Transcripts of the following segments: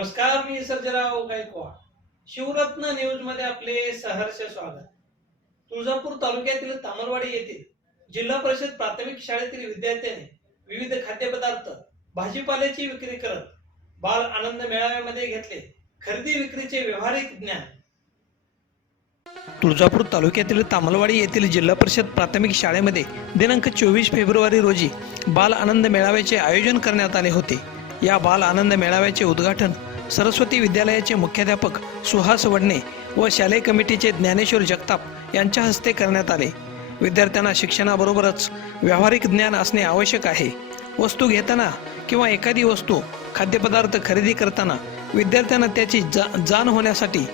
नमस्कार मी सर्जराव गायकवाड. शिवरत्न न्यूजमध्ये आपले सहर्ष स्वागत. तुळजापूर तालुक्यातील तामलवाडी येथील जिल्हा परिषद प्राथमिक शाळेतील विद्यार्थ्यांनी विविध खाद्यपदार्थ भाजीपाल्याची विक्री करत बाल आनंद मेळाव्यामध्ये घेतले. खरेदी विक्रीचे व्यवहारिक ज्ञान. तुळजापूर तालुक्यातील तामलवाडी येथील जिल्हा परिषद प्राथमिक शाळेमध्ये दिनांक चोवीस फेब्रुवारी रोजी बाल आनंद मेळाव्याचे आयोजन करण्यात आले होते. या बाल आनंद मेळाव्याचे उद्घाटन सरस्वती विद्यालयाचे मुख्याध्यापक सुहास वडणे व शालेय कमिटीचे ज्ञानेश्वर जगताप यांच्या हस्ते करण्यात आले. विद्यार्थ्यांना शिक्षणाबरोबरच व्यावहारिक ज्ञान असणे आवश्यक आहे. वस्तू घेताना किंवा एखादी वस्तू खाद्यपदार्थ खरेदी करताना विद्यार्थ्यांना त्याची जा जाण होण्यासाठी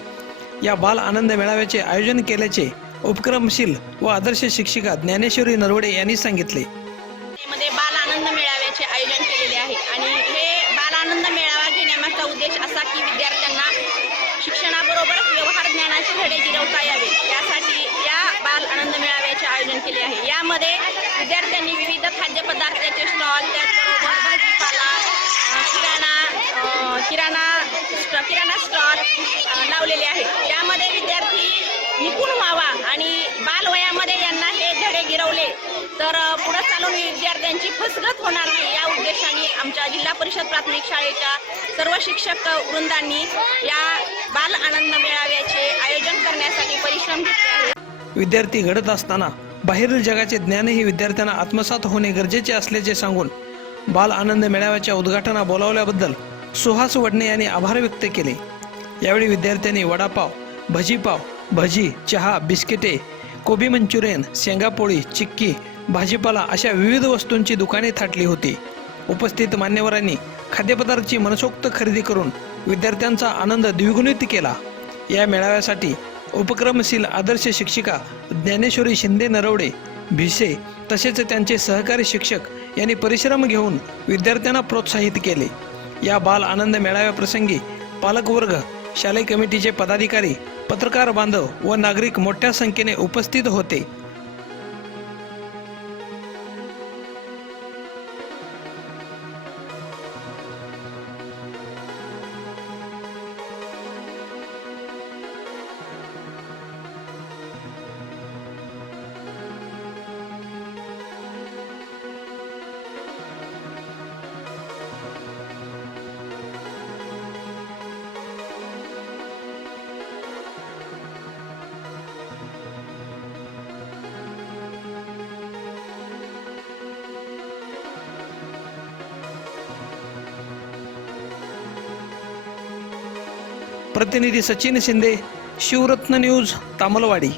या बाल आनंद मेळाव्याचे आयोजन केल्याचे उपक्रमशील व आदर्श शिक्षिका ज्ञानेश्वरी नरवडे यांनी सांगितले. मेळावा घेण्यामागचा उद्देश असा की विद्यार्थ्यांना शिक्षणाबरोबरच व्यवहार ज्ञानाचे धडे गिरवता यावे. यासाठी या बाल आनंद मेळाव्याचे आयोजन केले आहे. यामध्ये विद्यार्थ्यांनी विविध खाद्यपदार्थाचे स्टॉल त्याचबरोबर भाजीपाला किराणा किराणा किराणा स्टॉल लावलेले आहेत. यामध्ये विद्यार्थी निपुण व्हावा आणि बालवयामध्ये यांना हे धडे गिरवले तर पुढे चालून विद्यार्थ्यांची फसगत होणार नाही. या उद्देशाने आमच्या जिल्हा परिषद प्राथमिक शाळेच्या सर्व शिक्षक वृंदांनी या बाल आनंद मेळाव्याचे आयोजन करण्यासाठी परिश्रम घेतले आहेत. विद्यार्थी घडत असताना बाहेरील जगाचे ज्ञानही विद्यार्थ्यांना आत्मसात होणे गरजेचे असल्याचे सांगून बाल आनंद मेळाव्याच्या उद्घाटना बोलावल्याबद्दल सुहास वडणे यांनी आभार व्यक्त केले. यावेळी विद्यार्थ्यांनी वडापाव भजीपाव भजी चहा बिस्किटे कोबी मंचुरियन शेंगापोळी चिक्की भाजीपाला अशा विविध वस्तूंची दुकाने थाटली होती. उपस्थित मान्यवरांनी खाद्यपदार्थाची मनसोक्त खरेदी करून विद्यार्थ्यांचा आनंद द्विगुणित केला. या मेळाव्यासाठी उपक्रमशील आदर्श शिक्षिका ज्ञानेश्वरी शिंदे नरवडे भिसे तसेच त्यांचे सहकारी शिक्षक यांनी परिश्रम घेऊन विद्यार्थ्यांना प्रोत्साहित केले. या बाल आनंद मेळाव्याप्रसंगी पालकवर्ग शालेय कमिटीचे पदाधिकारी पत्रकार बांधव व नागरिक मोठ्या संख्येने उपस्थित होते. प्रतिनिधी सचिन शिंदे शिवरत्न न्यूज तामलवाडी.